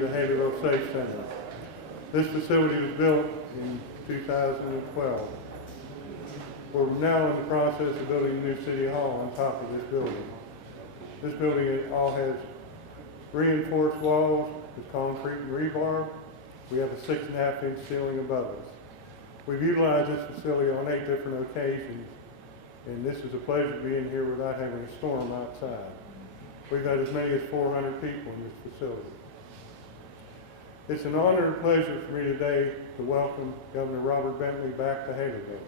the Haleyville Safe Center. This facility was built in 2012. We're now in the process of building a new city hall on top of this building. This building all has reinforced walls with concrete and rebar. We have a 6.5-inch ceiling above us. We've utilized this facility on 8 different occasions, and this is a pleasure being here without having a storm outside. We've had as many as 400 people in this facility. It's an honor and pleasure for me today to welcome Governor Robert Bentley back to Haleyville.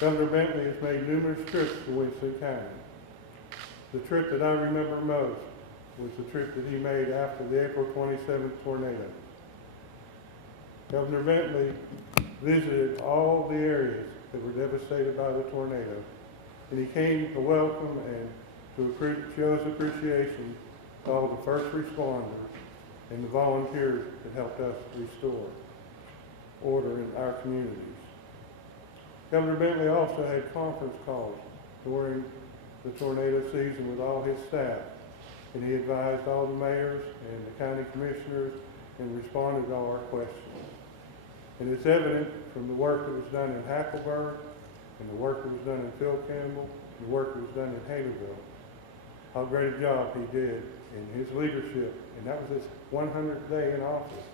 Governor Bentley has made numerous trips to Winston County. The trip that I remember most was the trip that he made after the April 27th tornado. Governor Bentley visited all the areas that were devastated by the tornado, and he came to welcome and to show his appreciation to all the first responders and the volunteers that helped us restore order in our communities. Governor Bentley also had conference calls during the tornado season with all his staff, and he advised all the mayors and the county commissioners and responded to all our questions. And it's evident from the work that was done in Hackleburg and the work that was done in Phil Campbell and the work that was done in Haleyville, how great a job he did in his leadership. And that was his 100th day in office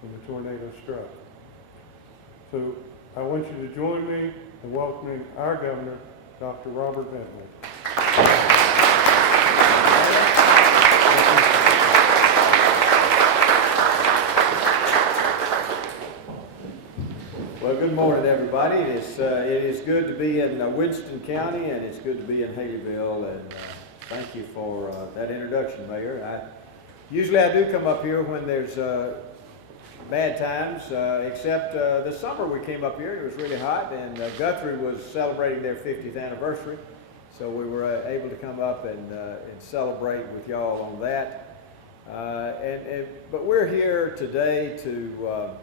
when the tornado struck. So I want you to join me in welcoming our governor, Dr. Robert Bentley. Well, good morning, everybody. It is good to be in Winston County, and it's good to be in Haleyville. And thank you for that introduction, Mayor. Usually I do come up here when there's bad times, except this summer we came up here and it was really hot, and Guthrie was celebrating their 50th anniversary, so we were able to come up and celebrate with y'all on that. But we're here today to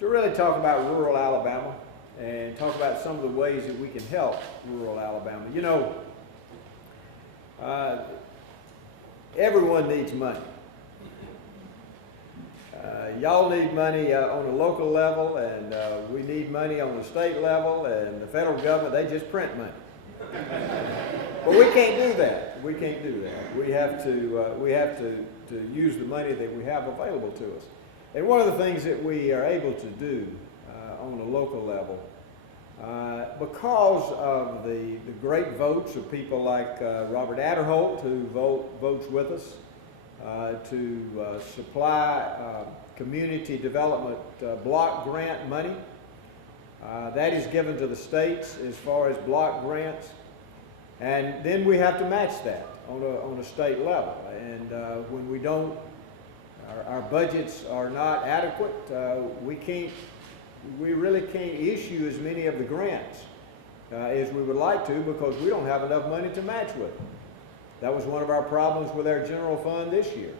really talk about rural Alabama and talk about some of the ways that we can help rural Alabama. You know, everyone needs money. Y'all need money on the local level, and we need money on the state level, and the federal government, they just print money. But we can't do that. We can't do that. We have to use the money that we have available to us. And one of the things that we are able to do on the local level, because of the great votes of people like Robert Adderholt, who votes with us, to supply community development block grant money. That is given to the states as far as block grants. And then we have to match that on a state level. And when we don't, our budgets are not adequate, we really can't issue as many of the grants as we would like to, because we don't have enough money to match with. That was one of our problems with our general fund this year,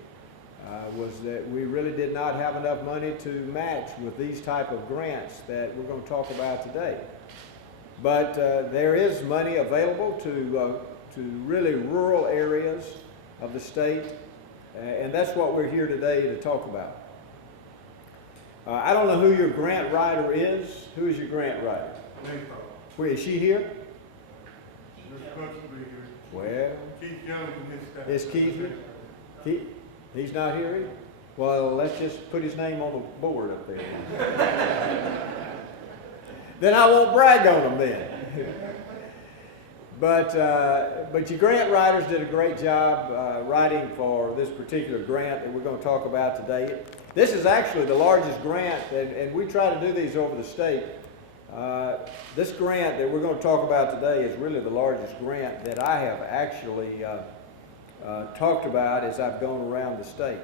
was that we really did not have enough money to match with these type of grants that we're going to talk about today. But there is money available to really rural areas of the state, and that's what we're here today to talk about. I don't know who your grant writer is. Who is your grant writer? Where is she here? She's supposed to be here. Well, Keith Jones and his staff. is Keith here? He's not here either? Well, let's just put his name on the board up there. Then I won't brag on him then. But your grant writers did a great job writing for this particular grant that we're going to talk about today. This is actually the largest grant, and we try to do these over the state. This grant that we're going to talk about today is really the largest grant that I have actually talked about as I've gone around the state.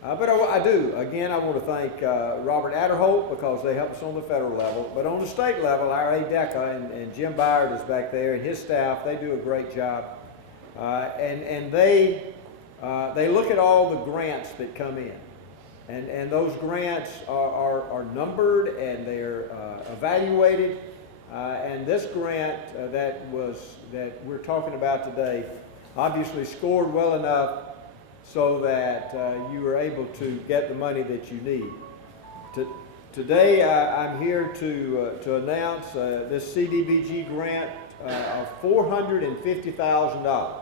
But I do. Again, I want to thank Robert Adderholt, because they help us on the federal level. But on the state level, our ADECA and Jim Byard is back there, and his staff, they do a great job. And they look at all the grants that come in. And those grants are numbered, and they're evaluated. And this grant that we're talking about today obviously scored well enough so that you are able to get the money that you need. Today I'm here to announce this CDBG grant of $450,000.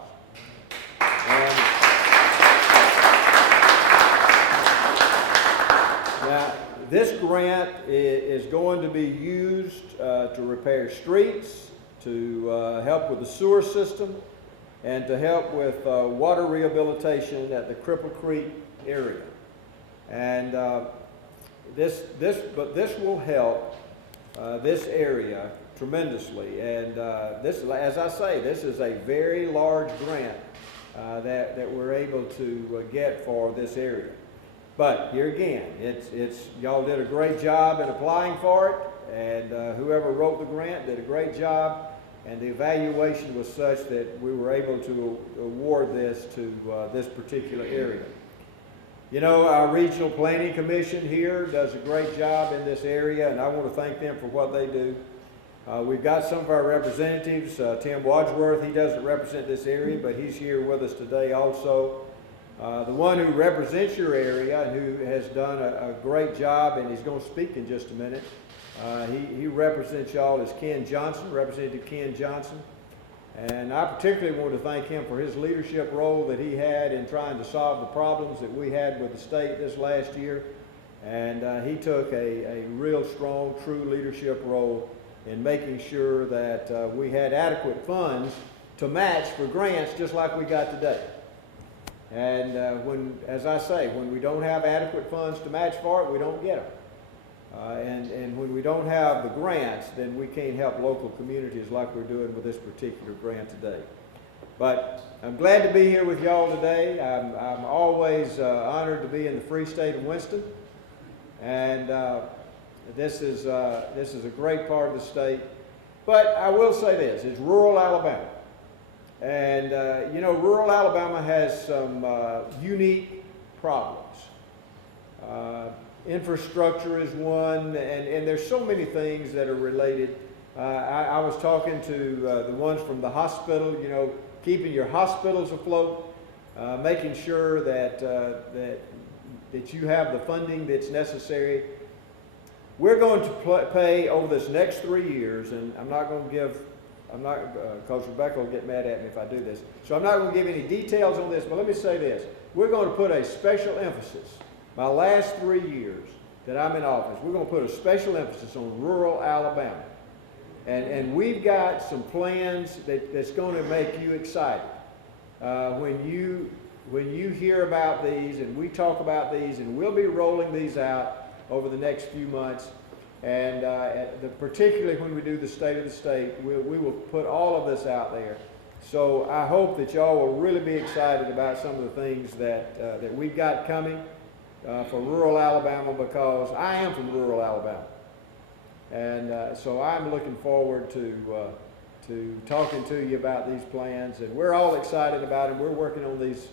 Now, this grant is going to be used to repair streets, to help with the sewer system, and to help with water rehabilitation at the Cripple Creek area. And this will help this area tremendously. And this, as I say, this is a very large grant that we're able to get for this area. But here again, y'all did a great job in applying for it, and whoever wrote the grant did a great job, and the evaluation was such that we were able to award this to this particular area. You know, our Regional Planning Commission here does a great job in this area, and I want to thank them for what they do. We've got some of our representatives. Tim Wadsworth, he doesn't represent this area, but he's here with us today also. The one who represents your area and who has done a great job, and he's going to speak in just a minute, he represents y'all as Ken Johnson, Representative Ken Johnson. And I particularly want to thank him for his leadership role that he had in trying to solve the problems that we had with the state this last year. And he took a real strong, true leadership role in making sure that we had adequate funds to match for grants just like we got today. And as I say, when we don't have adequate funds to match for it, we don't get them. And when we don't have the grants, then we can't help local communities like we're doing with this particular grant today. But I'm glad to be here with y'all today. I'm always honored to be in the free state of Winston. And this is a great part of the state. But I will say this, it's rural Alabama. And, you know, rural Alabama has some unique problems. Infrastructure is one, and there's so many things that are related. I was talking to the ones from the hospital, you know, keeping your hospitals afloat, making sure that you have the funding that's necessary. We're going to pay over this next 3 years, and because Rebecca will get mad at me if I do this. So I'm not going to give any details on this, but let me say this. We're going to put a special emphasis, my last 3 years that I'm in office, we're going to put a special emphasis on rural Alabama. And we've got some plans that's going to make you excited. When you hear about these, and we talk about these, and we'll be rolling these out over the next few months. And particularly when we do the State of the State, we will put all of this out there. So I hope that y'all will really be excited about some of the things that we've got coming for rural Alabama, because I am from rural Alabama. And so I'm looking forward to talking to you about these plans. And we're all excited about them. We're working on these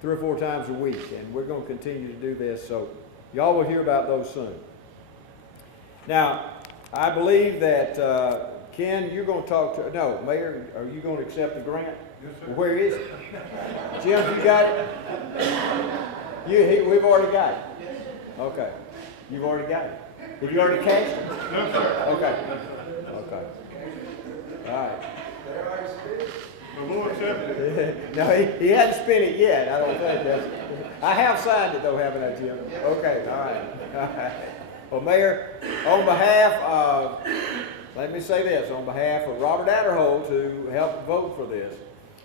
3 or 4 times a week, and we're going to continue to do this. So y'all will hear about those soon. Now, I believe that, Ken, you're going to talk to, no, Mayor, are you going to accept the grant? Yes, sir. Where is it? Jim, you got it? We've already got it? Yes. Okay. You've already got it? Have you already cashed it? No, sir. Okay. Okay. All right. The Lord accepted it. No, he hadn't spent it yet. I don't think that's. I have signed it though, haven't I, Jim? Okay. All right. All right. Well, Mayor, on behalf of, let me say this, on behalf of Robert Adderholt, who helped vote for this,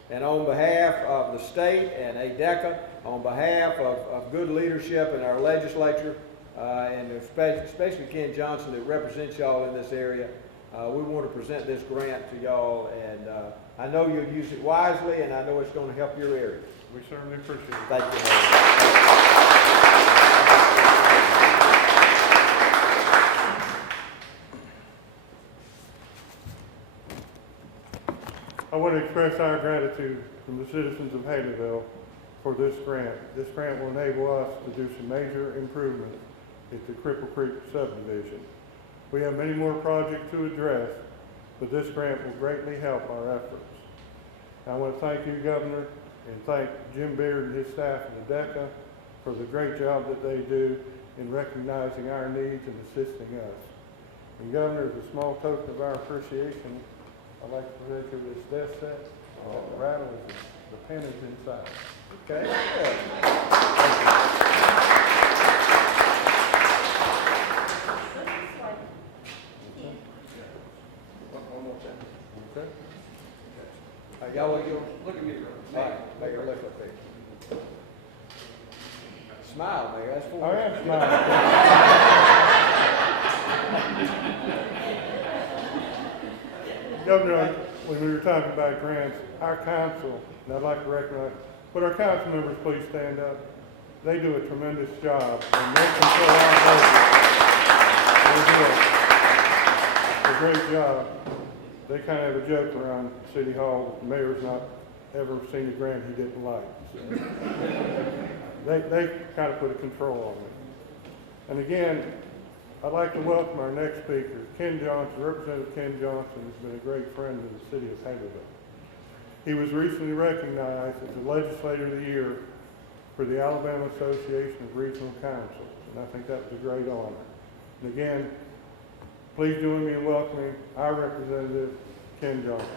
and on behalf of the state and ADECA, on behalf of good leadership in our legislature, and especially Ken Johnson that represents y'all in this area, we want to present this grant to y'all, and I know you'll use it wisely, and I know it's going to help your area. We certainly appreciate it. Thank you. I want to express our gratitude from the citizens of Haleyville for this grant. This grant will enable us to do some major improvements at the Cripple Creek subdivision. We have many more projects to address, but this grant will greatly help our efforts. I want to thank you, Governor, and thank Jim Beard and his staff at ADECA for the great job that they do in recognizing our needs and assisting us. And Governor, as a small token of our appreciation, I'd like to present you with this desk set. The rattle is the pen is inside. Okay. One more time. Okay? Y'all look at me. Make her look up there. Smile, man. That's for I am smiling. Governor, when we were talking about grants, our council, and I'd like to recognize, would our council members please stand up? They do a tremendous job, and they control our budget. They do a great job. They kind of have a joke around City Hall, the mayor's not ever seen a grant he didn't like. So they kind of put a control on it. And again, I'd like to welcome our next speaker, Ken Johnson. Representative Ken Johnson has been a great friend of the city of Haleyville. He was recently recognized as the Legislator of the Year for the Alabama Association of Regional Councils, and I think that was a great honor. And again, please join me in welcoming our representative, Ken Johnson.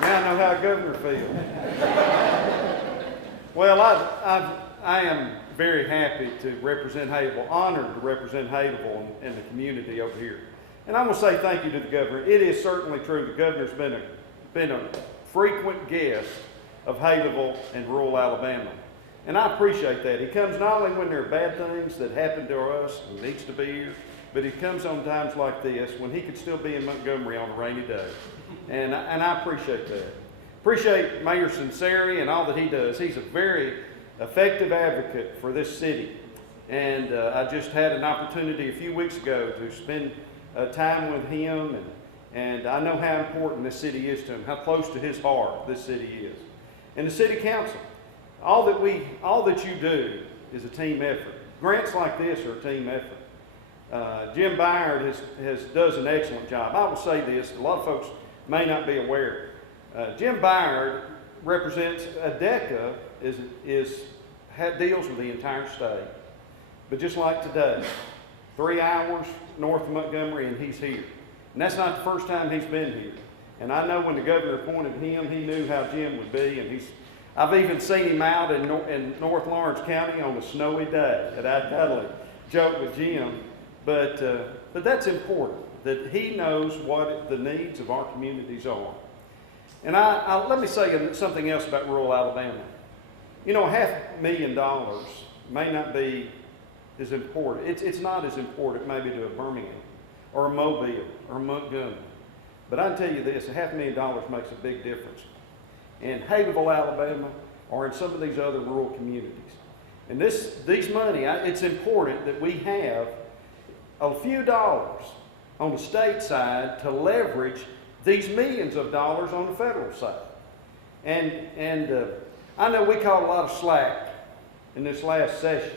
Now I know how a governor feels. Well, I am very happy to represent Haleyville, honored to represent Haleyville and the community over here. And I want to say thank you to the governor. It is certainly true the governor's been a frequent guest of Haleyville and rural Alabama. And I appreciate that. He comes not only when there are bad things that happen to us and needs to be here, but he comes on times like this when he could still be in Montgomery on a rainy day. And I appreciate that. Appreciate Mayor Sunseri and all that he does. He's a very effective advocate for this city. And I just had an opportunity a few weeks ago to spend time with him, and I know how important this city is to him, how close to his heart this city is. And the city council, all that you do is a team effort. Grants like this are a team effort. Jim Byard does an excellent job. I will say this, a lot of folks may not be aware. Jim Byard represents ADECA, deals with the entire state. But just like today, 3 hours north of Montgomery and he's here. And that's not the first time he's been here. And I know when the governor appointed him, he knew how Jim would be. And I've even seen him out in North Lawrence County on a snowy day. And I totally joke with Jim. But that's important, that he knows what the needs of our communities are. And let me say something else about rural Alabama. You know, $500,000 may not be as important. It's not as important maybe to a Birmingham or a Mobile or a Montgomery. But I can tell you this, $500,000 makes a big difference. In Haleyville, Alabama, or in some of these other rural communities. And these money, it's important that we have a few dollars on the state side to leverage these millions of dollars on the federal side. And I know we caught a lot of slack in this last session,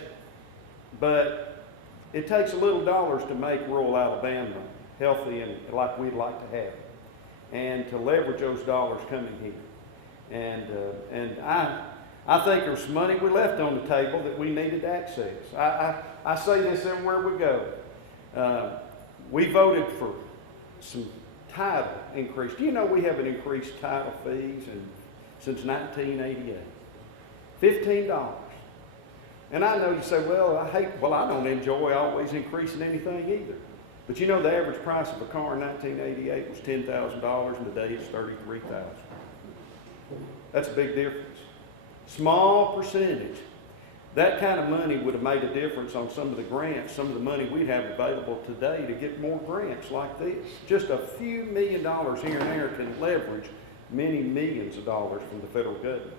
but it takes a little dollars to make rural Alabama healthy and like we'd like to have, and to leverage those dollars coming here. And I think there's some money we left on the table that we needed to access. I say this everywhere we go. We voted for some title increase. Do you know we haven't increased title fees since 1988? $15. And I know you say, well, I don't enjoy always increasing anything either. But you know the average price of a car in 1988 was $10,000 and today it's $33,000. That's a big difference. Small percentage. That kind of money would have made a difference on some of the grants, some of the money we'd have available today to get more grants like this. Just a few $1 million here and there can leverage many millions of dollars from the federal government.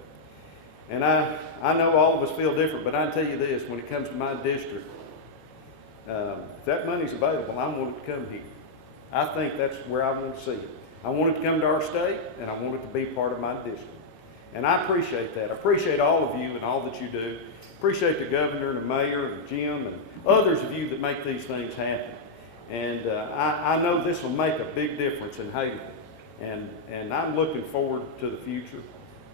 And I know all of us feel different, but I tell you this, when it comes to my district, if that money's available, I want it to come here. I think that's where I want to see it. I want it to come to our state, and I want it to be part of my district. And I appreciate that. I appreciate all of you and all that you do. Appreciate the governor and the mayor and Jim and others of you that make these things happen. And I know this will make a big difference in Haleyville. And I'm looking forward to the future.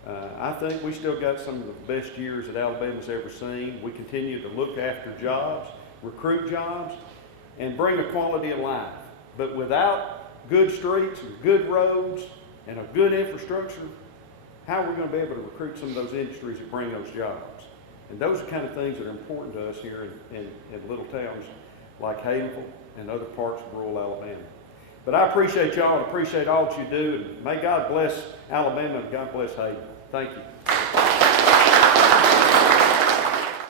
I think we still got some of the best years that Alabama's ever seen. We continue to look after jobs, recruit jobs, and bring a quality of life. But without good streets and good roads and a good infrastructure, how are we going to be able to recruit some of those industries that bring those jobs? And those are the kind of things that are important to us here in little towns like Haleyville and other parts of rural Alabama. But I appreciate y'all and appreciate all that you do. And may God bless Alabama and God bless Haleyville. Thank you.